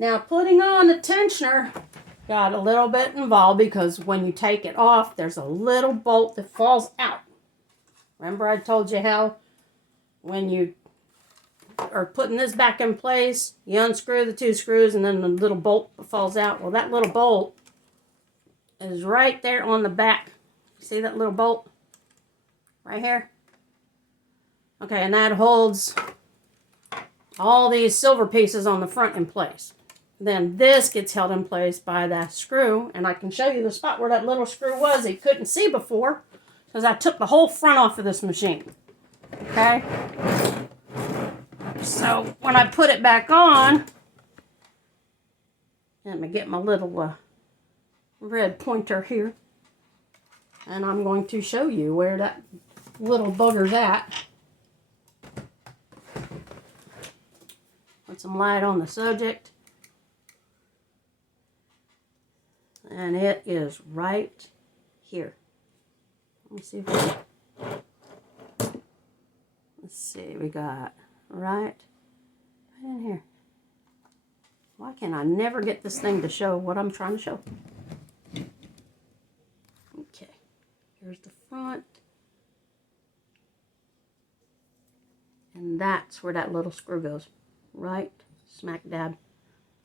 Now putting on the tensioner got a little bit involved because when you take it off, there's a little bolt that falls out. Remember I told you how when you are putting this back in place, you unscrew the 2 screws and then the little bolt falls out. Well, that little bolt is right there on the back. See that little bolt right here? Okay, and that holds all these silver pieces on the front in place. Then this gets held in place by that screw, and I can show you the spot where that little screw was that you couldn't see before because I took the whole front off of this machine. Okay? So when I put it back on, let me get my little red pointer here, and I'm going to show you where that little bugger's at. Put some light on the subject. And it is right here. Let me see if let's see, we got right in here. Why can I never get this thing to show what I'm trying to show? Okay, here's the front. And that's where that little screw goes. Right smack dab.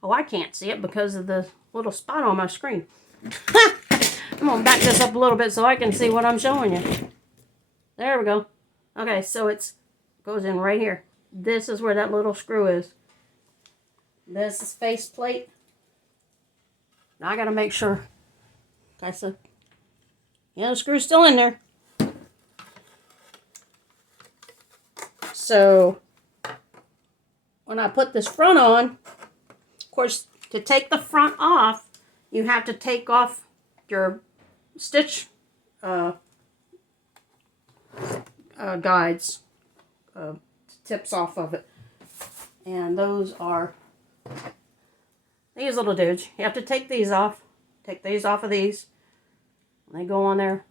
Oh, I can't see it because of the little spot on my screen. I'm going to back this up a little bit so I can see what I'm showing you. There we go. Okay, so it goes in right here. This is where that little screw is. This is face plate. Now I got to make sure. I said, yeah, the screw's still in there. So when I put this front on, of course, to take the front off, you have to take off your stitch guides, tips off of it. And those are these little dudes. You have to take these off. Take these off of these. They go on there,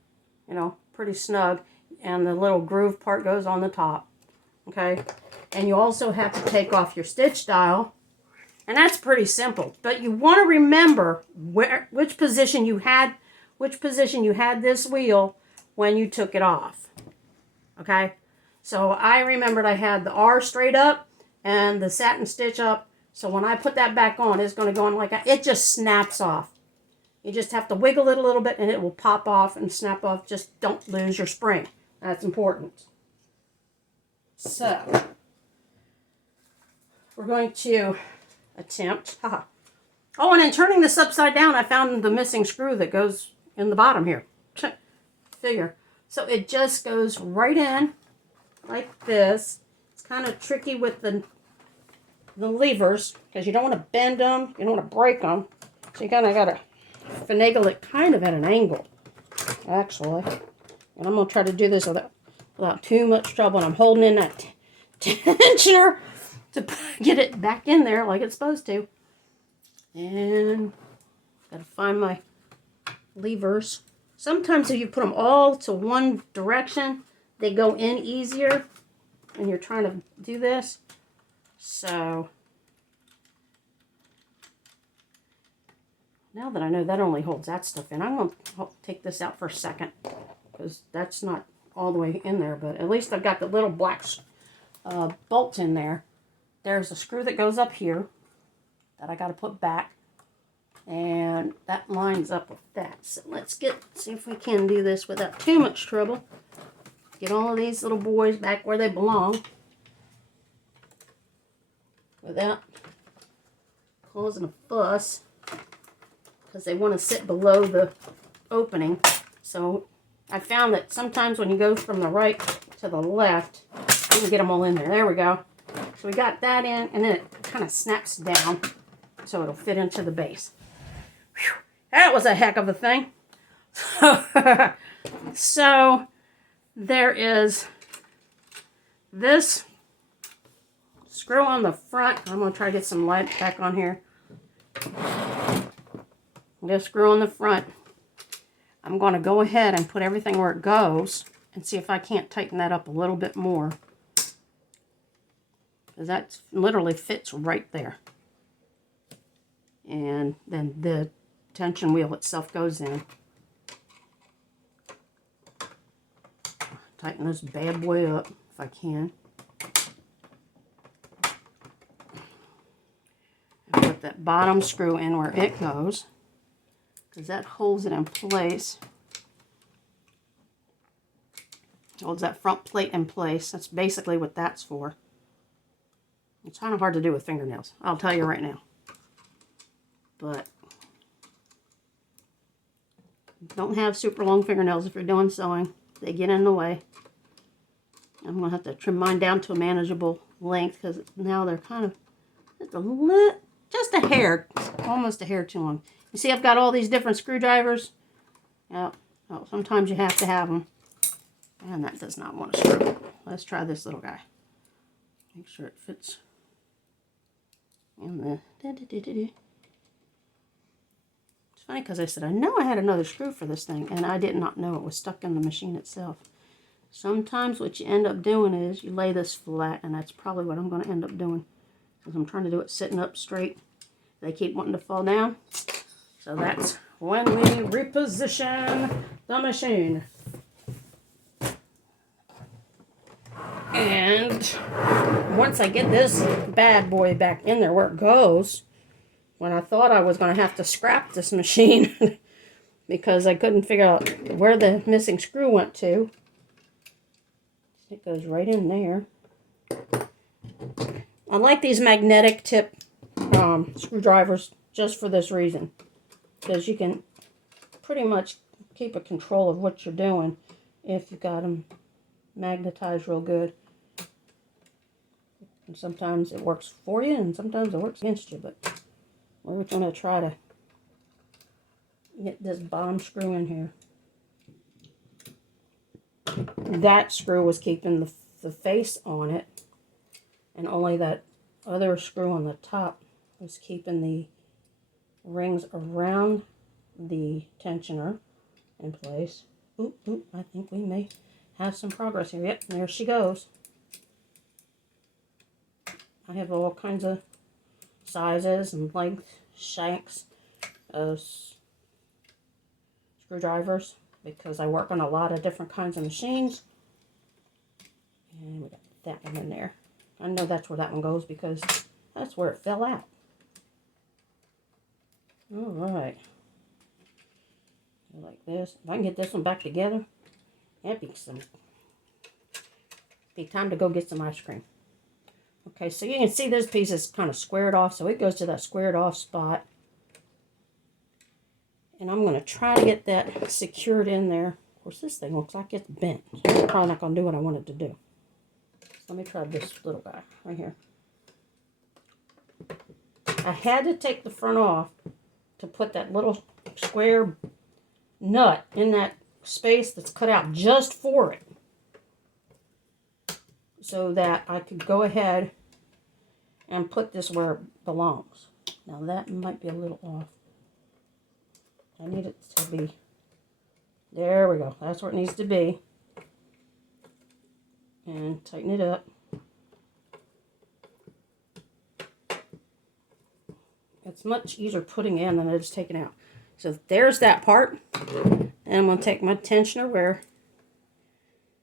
you know, pretty snug. And the little groove part goes on the top. Okay? And you also have to take off your stitch dial. And that's pretty simple. But you want to remember which position you had this wheel when you took it off. Okay? So I remembered I had the R straight up and the satin stitch up. So when I put that back on, it's going to go on like that. It just snaps off. You just have to wiggle it a little bit and it will pop off and snap off. Just don't lose your spring. That's important. So we're going to attempt. Oh, and in turning this upside down, I found the missing screw that goes in the bottom here. Figure. So it just goes right in like this. It's kind of tricky with the levers because you don't want to bend them. You don't want to break them. So you kind of got to finagle it kind of at an angle, actually. And I'm going to try to do this without too much trouble. And I'm holding in that tensioner to get it back in there like it's supposed to. And got to find my levers. Sometimes if you put them all to one direction, they go in easier when you're trying to do this. So now that I know that only holds that stuff in, I'm going to take this out for a second because that's not all the way in there, but at least I've got the little black bolts in there. There's a screw that goes up here that I got to put back, and that lines up with that. So let's see if we can do this without too much trouble. Get all of these little boys back where they belong without causing a fuss, because they want to sit below the opening. So I found that sometimes when you go from the right to the left, you can get them all in there. There we go. So we got that in, and then it kind of snaps down so it'll fit into the base. Whew, that was a heck of a thing. So there is this screw on the front. I'm going to try to get some light back on here. This screw on the front. I'm going to go ahead and put everything where it goes and see if I can't tighten that up a little bit more. Because that literally fits right there. and then the tension wheel itself goes in. Tighten this bad boy up if I can. And put that bottom screw in where it goes, because that holds it in place. Holds that front plate in place. That's basically what that's for. It's kind of hard to do with fingernails, I'll tell you right now. But don't have super long fingernails if you're doing sewing. They get in the way. I'm going to have to trim mine down to a manageable length because now they're kind of just a hair, almost a hair too long. You see I've got all these different screwdrivers. Yeah, oh, sometimes you have to have them. And that does not want to screw. Let's try this little guy. Make sure it fits in the... It's funny because I said, I know I had another screw for this thing, and I did not know it was stuck in the machine itself. Sometimes what you end up doing is you lay this flat, and that's probably what I'm going to end up doing. Because I'm trying to do it sitting up straight. They keep wanting to fall down. So that's when we reposition the machine. And once I get this bad boy back in there where it goes, when I thought I was going to have to scrap this machine because I couldn't figure out where the missing screw went to. It goes right in there. I like these magnetic tip screwdrivers just for this reason. Because you can pretty much keep a control of what you're doing if you've got them magnetized real good. And sometimes it works for you and sometimes it works against you, but we're going to try to get this bottom screw in here. That screw was keeping the face on it, and only that other screw on the top was keeping the rings around the tensioner in place. Oop, oop, I think we may have some progress here. Yep, there she goes. I have all kinds of sizes and length shanks of screwdrivers because I work on a lot of different kinds of machines. And we got that one in there. I know that's where that one goes because that's where it fell out. Alright. Like this. If I can get this one back together, that'd be time to go get some ice cream. Okay, so you can see this piece is kind of squared off, so it goes to that squared off spot. And I'm going to try to get that secured in there. Of course, this thing looks like it's bent, so I'm probably not going to do what I wanted to do. So let me try this little guy right here. I had to take the front off to put that little square nut in that space that's cut out just for it, so that I could go ahead and put this where it belongs. Now that might be a little off. I need it to be, there we go, that's where it needs to be. And tighten it up. It's much easier putting in than it is taking out. So there's that part. And I'm going to take my tensioner where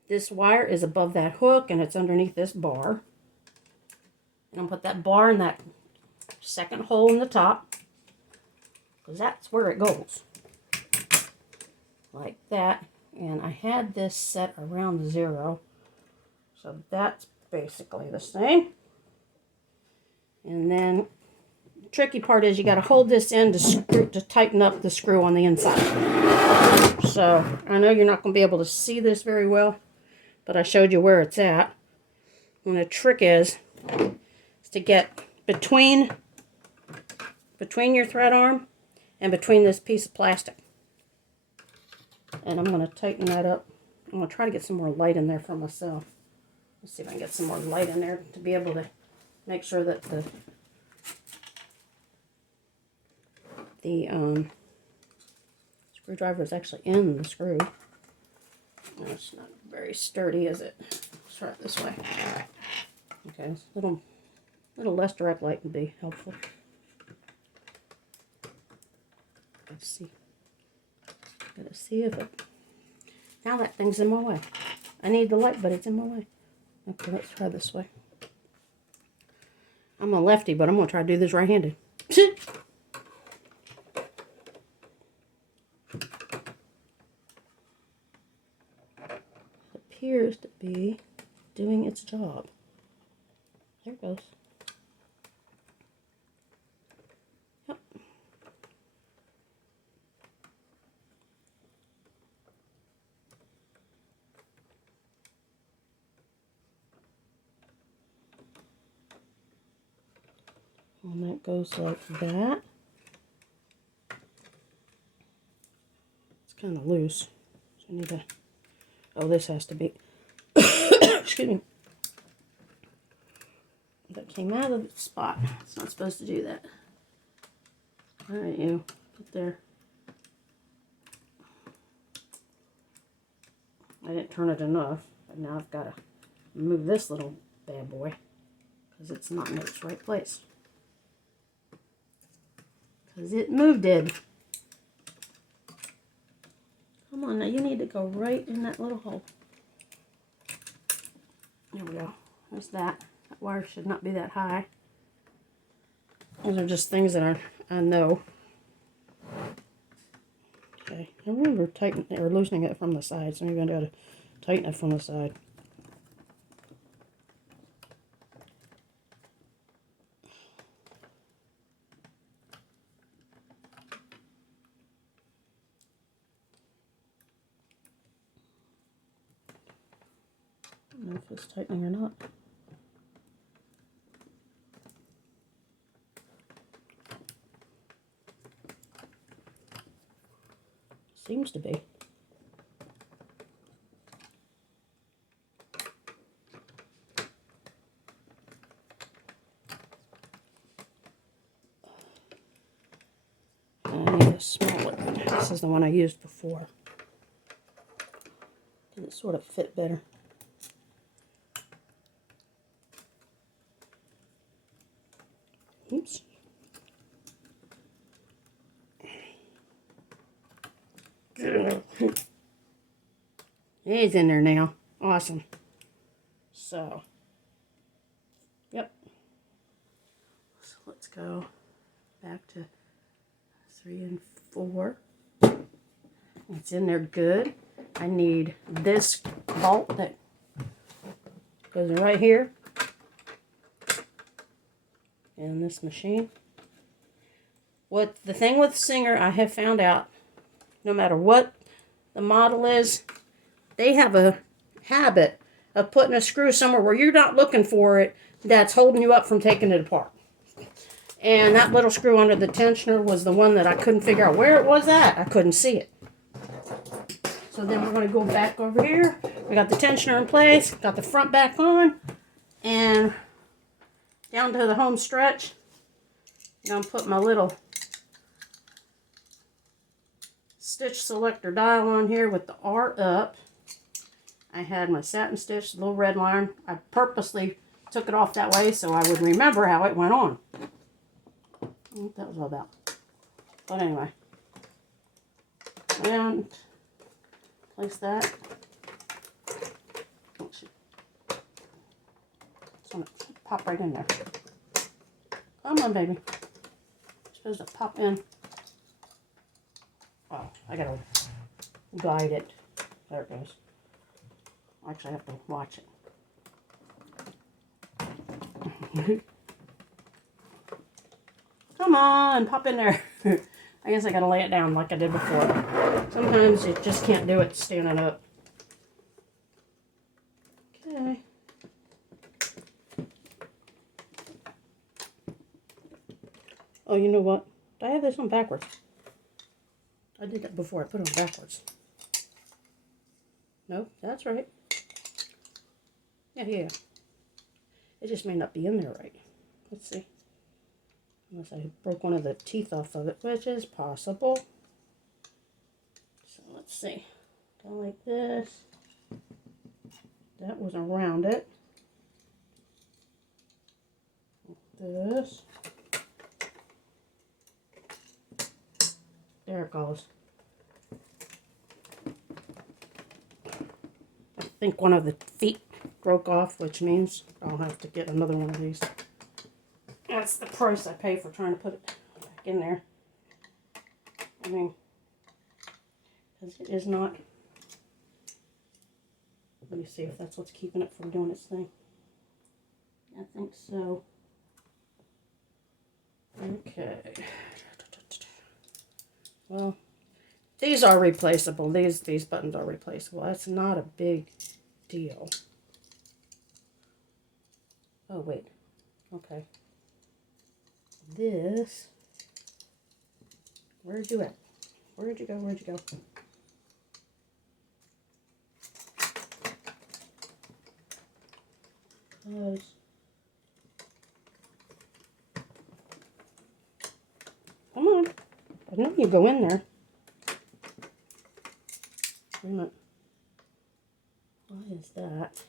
this wire is above that hook and it's underneath this bar. And I'll put that bar in that second hole in the top, because that's where it goes. Like that. And I had this set around 0. So that's basically the same. And then the tricky part is you got to hold this in to tighten up the screw on the inside. So I know you're not going to be able to see this very well, but I showed you where it's at. And the trick is to get between your thread arm and between this piece of plastic. And I'm going to tighten that up. I'm going to try to get some more light in there for myself. Let's see if I can get some more light in there to be able to make sure that the screwdriver is actually in the screw. No, it's not very sturdy, is it? Let's try it this way. Okay, a little less direct light would be helpful. Let's see. Gotta see if it... Now that thing's in my way. I need the light, but it's in my way. Okay, let's try this way. I'm a lefty, but I'm going to try to do this right-handed. It appears to be doing its job. There it goes. Yep. And that goes like that. It's kind of loose. So I need to... Oh, this has to be... Excuse me. That came out of the spot. It's not supposed to do that. Alright, you. Put there. I didn't turn it enough. But now I've got to move this little bad boy. Because it's not in its right place. Because it moved it. Come on now, you need to go right in that little hole. There we go. There's that. That wire should not be that high. Those are just things that I know. Okay, I remember tightening or loosening it from the side, so maybe I'm going to tighten it from the side. I don't know if it's tightening or not. Seems to be. I need a smaller one. This is the one I used before. Because it sort of fit better. Oops. He's in there now. Awesome. So, yep. So let's go back to 3 and 4. It's in there good. I need this bolt that goes right here. And this machine. What the thing with Singer, I have found out, no matter what the model is, they have a habit of putting a screw somewhere where you're not looking for it, that's holding you up from taking it apart. And that little screw under the tensioner was the one that I couldn't figure out where it was at. I couldn't see it. So then we're going to go back over here. We got the tensioner in place, got the front back on, and down to the home stretch. I'm going to put my little stitch selector dial on here with the R up. I had my satin stitch, little red line. I purposely took it off that way so I would remember how it went on. I don't know what that was all about. But anyway. And place that. It's going to pop right in there. Come on, baby. It's supposed to pop in. Oh, I gotta guide it. There it goes. Actually, I have to watch it. Come on, pop in there. I guess I gotta lay it down like I did before. Sometimes you just can't do it standing up. Okay. Oh, you know what? I have this one backwards. I did that before. I put it on backwards. No, that's right. Yeah. It just may not be in there right. Let's see. Unless I broke one of the teeth off of it, which is possible. So let's see. Go like this. That was around it. Like this. There it goes. I think one of the feet broke off, which means I'll have to get another one of these. That's the price I pay for trying to put it back in there. I mean, because it is not. Let me see if that's what's keeping it from doing its thing. I think so. Okay. Well, these are replaceable. These buttons are replaceable. That's not a big deal. Oh, wait. Okay. This. Where'd you at? Where'd you go? Where'd you go? Come on. I know you go in there. Wait a minute. Why is that?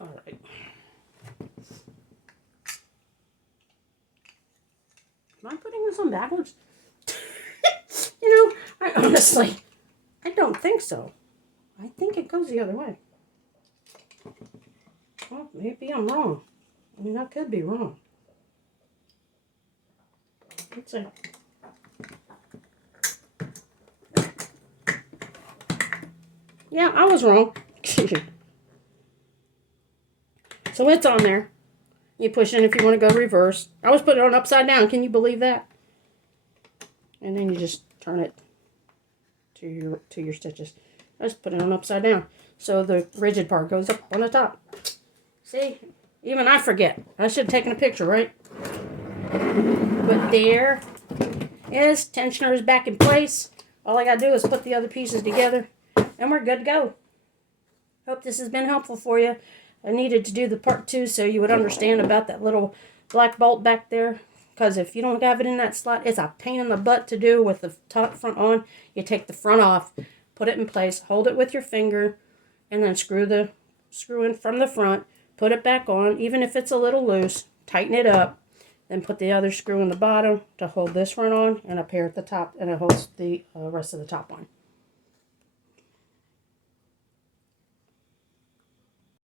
All right. Am I putting this on backwards? You know, I honestly don't think so. I think it goes the other way. Well, maybe I'm wrong. I mean, I could be wrong. Let's see. Yeah, I was wrong. So it's on there. You push in if you want to go reverse. I was putting it on upside down. Can you believe that? And then you just turn it to your stitches. I just put it on upside down. So the rigid part goes up on the top. See? Even I forget. I should have taken a picture, right? But there is. Tensioner is back in place. All I got to do is put the other pieces together. And we're good to go. Hope this has been helpful for you. I needed to do the part 2 so you would understand about that little black bolt back there. Because if you don't have it in that slot, it's a pain in the butt to do with the top front on. You take the front off, put it in place, hold it with your finger, and then screw in from the front, put it back on, even if it's a little loose, tighten it up, then put the other screw in the bottom to hold this front on, and up here at the top, and it holds the rest of the top on.